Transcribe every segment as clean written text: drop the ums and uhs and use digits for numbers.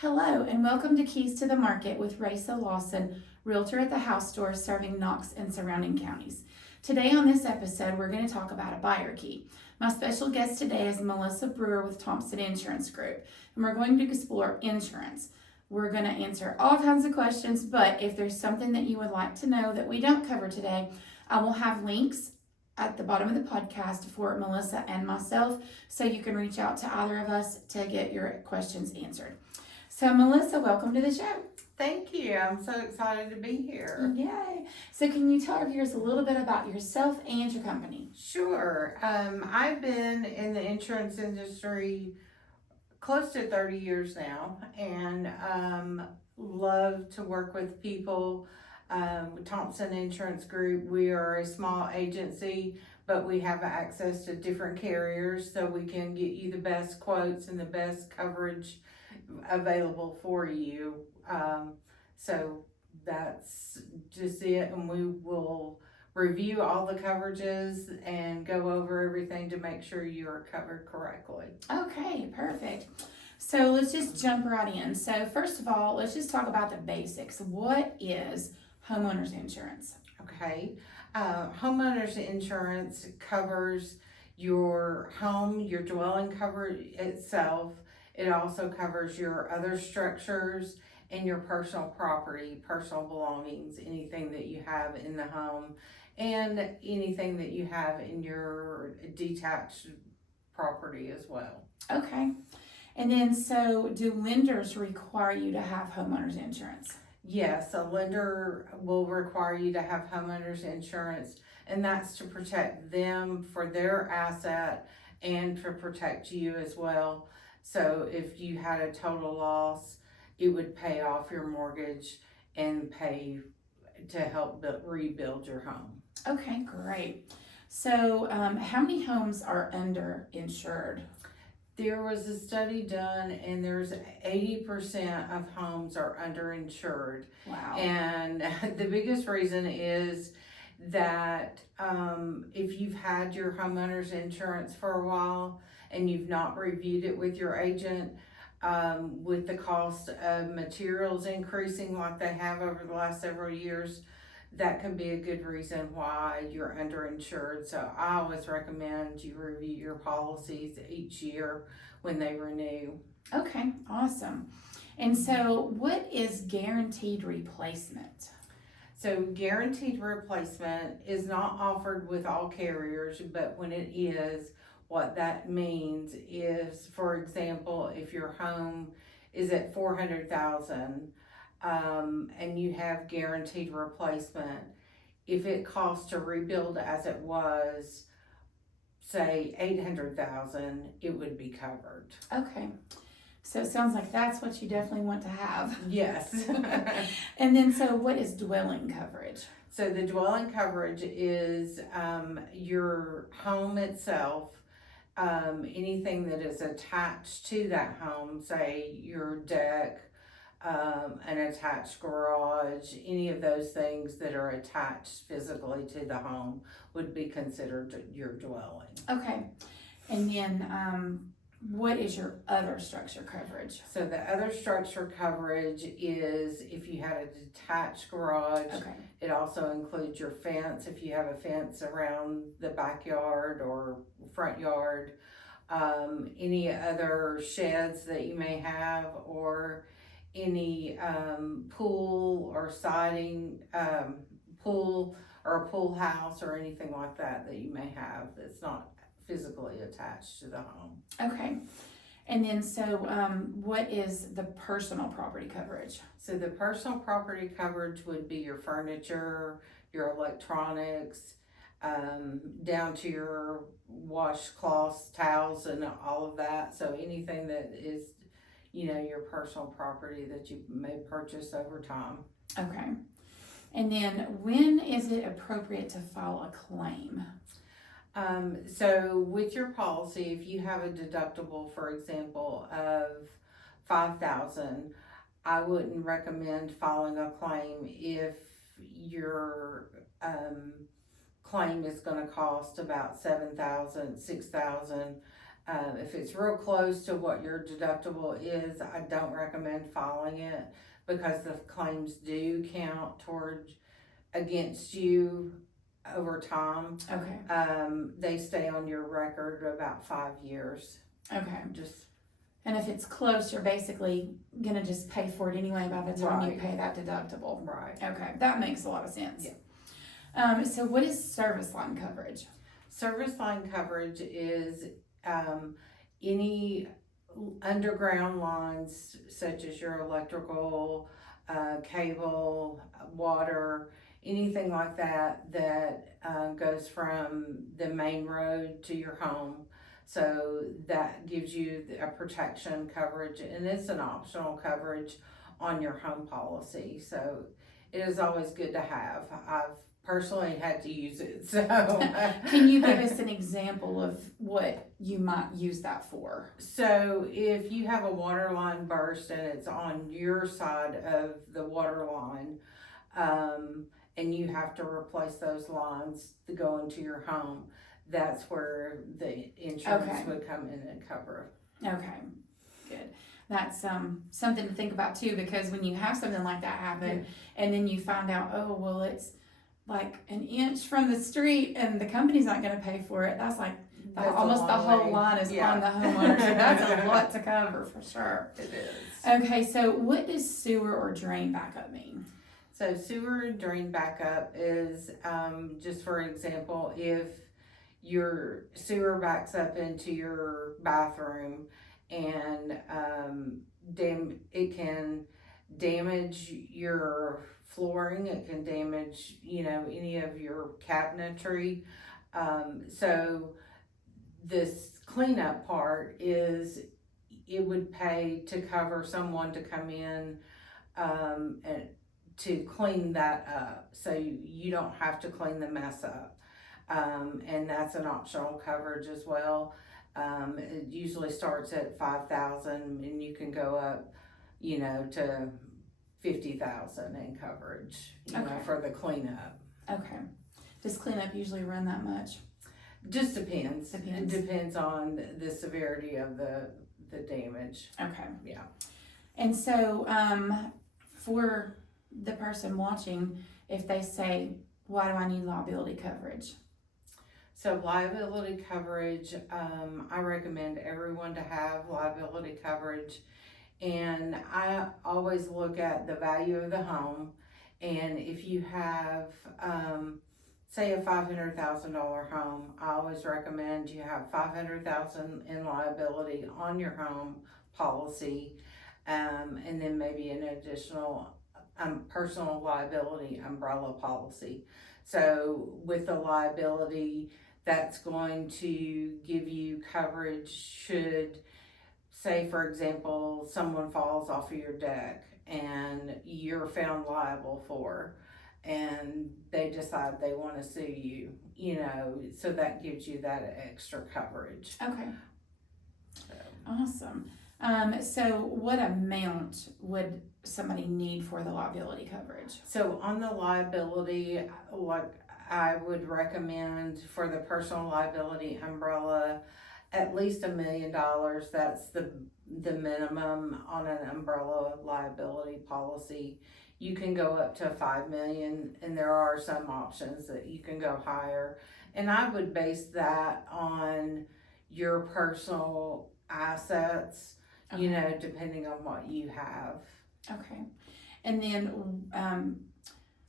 Hello, and welcome to Keys to the Market with Lawson, Realtor at the House Store serving Knox and surrounding counties. Today on this episode, we're going to talk about a buyer key. My special guest today is Melissa Brewer with Thompson Insurance Group, and we're going to explore insurance. We're going to answer all kinds of questions, but if there's something that you would like to know that we don't cover today, I will have links at the bottom of the podcast for Melissa and myself, so you can reach out to either of us to get your questions answered. So Melissa, welcome to the show. Thank you. I'm so excited to be here. Yay. So can you tell our viewers a little bit about yourself and your company? Sure. I've been in the insurance industry close to 30 years now, and love to work with people. Thompson Insurance Group, we are a small agency, but we have access to different carriers, so we can get you the best quotes and the best coverage available for you. So that's just it, and we will review all the coverages and go over everything to make sure you are covered correctly. Okay, perfect. So let's just jump right in. So first of all, let's just talk about the basics. What is homeowners insurance? Okay. Homeowners insurance covers your home, your dwelling cover itself. It also covers your other structures and your personal property, personal belongings, anything that you have in the home, and anything that you have in your detached property as well. Okay. And then, so do lenders require you to have homeowners insurance? Yes, a lender will require you to have homeowners insurance, and that's to protect them for their asset and to protect you as well. So if you had a total loss, it would pay off your mortgage and pay to help rebuild your home. Okay, great. So how many homes are underinsured? There was a study done, and there's 80% of homes are underinsured. Wow. And the biggest reason is that if you've had your homeowner's insurance for a while and you've not reviewed it with your agent, with the cost of materials increasing like they have over the last several years, that can be a good reason why you're underinsured. So I always recommend you review your policies each year when they renew. Okay, awesome. And so what is guaranteed replacement? So guaranteed replacement is not offered with all carriers, but when it is, what that means is, for example, if your home is at $400,000, and you have guaranteed replacement, if it costs to rebuild as it was, say $800,000, it would be covered. Okay. So it sounds like that's what you definitely want to have. Yes. And then, so what is dwelling coverage? So the dwelling coverage is your home itself, anything that is attached to that home, say your deck, an attached garage, any of those things that are attached physically to the home would be considered your dwelling. Okay. And then what is your other structure coverage? So the other structure coverage is if you had a detached garage. Okay. It also includes your fence, if you have a fence around the backyard or front yard, any other sheds that you may have, or any pool or siding, pool or a pool house or anything like that you may have that's not physically attached to the home. Okay. And then, so what is the personal property coverage? So the personal property coverage would be your furniture, your electronics, down to your washcloths, towels, and all of that. So anything that is, your personal property that you may purchase over time. Okay. And then when is it appropriate to file a claim? So with your policy, if you have a deductible, for example, of $5,000, I wouldn't recommend filing a claim if your claim is going to cost about $7,000, $6,000. If it's real close to what your deductible is, I don't recommend filing it because the claims do count against you over time. Okay. They stay on your record about 5 years. Okay. Just And if it's close, you're basically gonna just pay for it anyway by the time you Right. pay that deductible. right. Okay, that makes a lot of sense. Yeah. So what is service line coverage? Service line coverage is any underground lines such as your electrical, cable, water, anything like that goes from the main road to your home. So that gives you a protection coverage, and it's an optional coverage on your home policy. So it is always good to have. I've personally had to use it, so. Can you give us an example of what you might use that for? So if you have a water line burst and it's on your side of the water line, and you have to replace those lines to go into your home, that's where the insurance Okay. would come in and cover. Okay, good. That's something to think about too, because when you have something like that happen and then you find out, oh, well, it's like an inch from the street and the company's not gonna pay for it, that's like That's a almost the long whole way. line is Yeah. on the homeowner, so that's a lot to cover for sure. It is. Okay, so what does sewer or drain backup mean? So sewer and drain backup is, just for example, if your sewer backs up into your bathroom and it can damage your flooring, it can damage, any of your cabinetry. So this cleanup part is, it would pay to cover someone to come in and to clean that up, so you don't have to clean the mess up. And that's an optional coverage as well. It usually starts at 5,000 and you can go up, to 50,000 in coverage, Okay. for the cleanup. Okay. Does cleanup usually run that much? Just depends. Depends. It depends on the severity of the damage. Okay. Yeah. And so, for the person watching, if they say, why do I need liability coverage? So liability coverage, I recommend everyone to have liability coverage. And I always look at the value of the home. And if you have, say a $500,000 home, I always recommend you have $500,000 in liability on your home policy. And then maybe an additional personal liability umbrella policy. So with the liability, that's going to give you coverage should, say for example, someone falls off of your deck and you're found liable for, and they decide they want to sue you, so that gives you that extra coverage. Okay. So. Awesome. So what amount would somebody need for the liability coverage? So on the liability, like I would recommend for the personal liability umbrella, at least $1 million. That's the minimum on an umbrella liability policy. You can go up to 5 million, and there are some options that you can go higher. And I would base that on your personal assets, Okay. depending on what you have. Okay. And then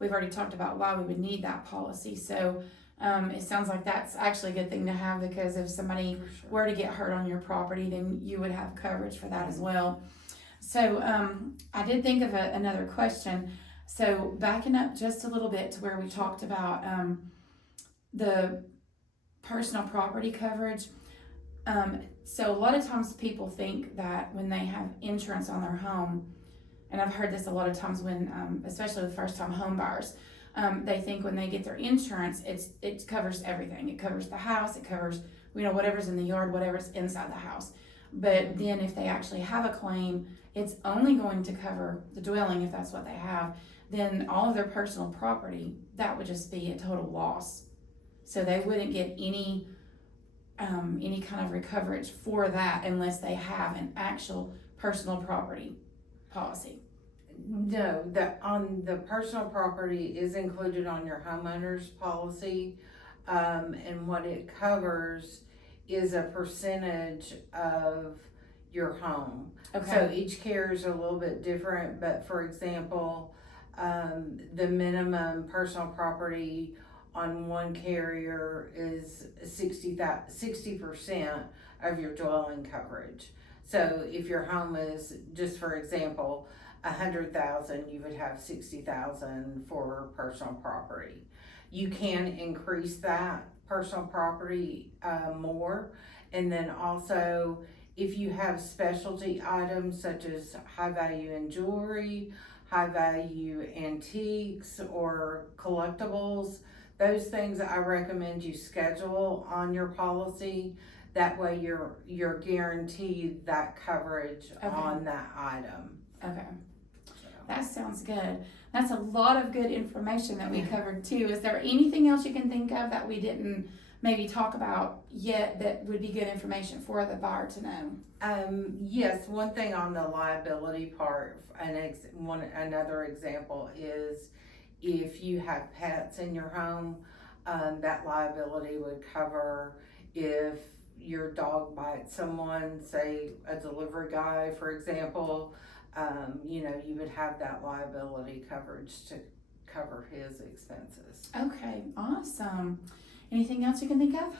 we've already talked about why we would need that policy. So it sounds like that's actually a good thing to have, because if somebody For sure. were to get hurt on your property, then you would have coverage for that as well. So I did think of another question. So backing up just a little bit to where we talked about the personal property coverage. So a lot of times people think that when they have insurance on their home, and I've heard this a lot of times when, especially with first time home buyers, they think when they get their insurance, it covers everything. It covers the house, it covers, whatever's in the yard, whatever's inside the house. But then if they actually have a claim, it's only going to cover the dwelling if that's what they have. Then all of their personal property, that would just be a total loss. So they wouldn't get any any kind of recoverage for that unless they have an actual personal property policy. No, on the personal property is included on your homeowner's policy. And what it covers is a percentage of your home. Okay. So each carrier is a little bit different, but for example, the minimum personal property on one carrier is 60% of your dwelling coverage. So if your home is, just for example, 100,000, you would have 60,000 for personal property. You can increase that personal property more, and then also if you have specialty items such as high value in jewelry, high value antiques, or collectibles, those things I recommend you schedule on your policy. That way you're guaranteed that coverage on that item. Okay. That sounds good. That's a lot of good information that we covered too. Is there anything else you can think of that we didn't maybe talk about yet that would be good information for the buyer to know? Yes, one thing on the liability part, another example is if you have pets in your home, that liability would cover if your dog bites someone, say a delivery guy, for example. You would have that liability coverage to cover his expenses. Okay, awesome. Anything else you can think of?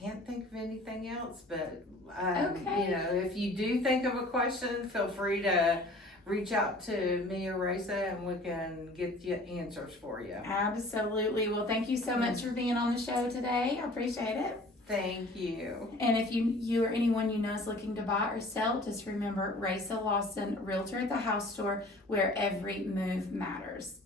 Can't think of anything else, but Okay. if you do think of a question, feel free to reach out to me or Racia and we can get you answers for you. Absolutely. Well, thank you so much for being on the show today. I appreciate it. Thank you. And if you or anyone you know is looking to buy or sell, just remember Racia Lawson, Realtor at the House Store, where every move matters.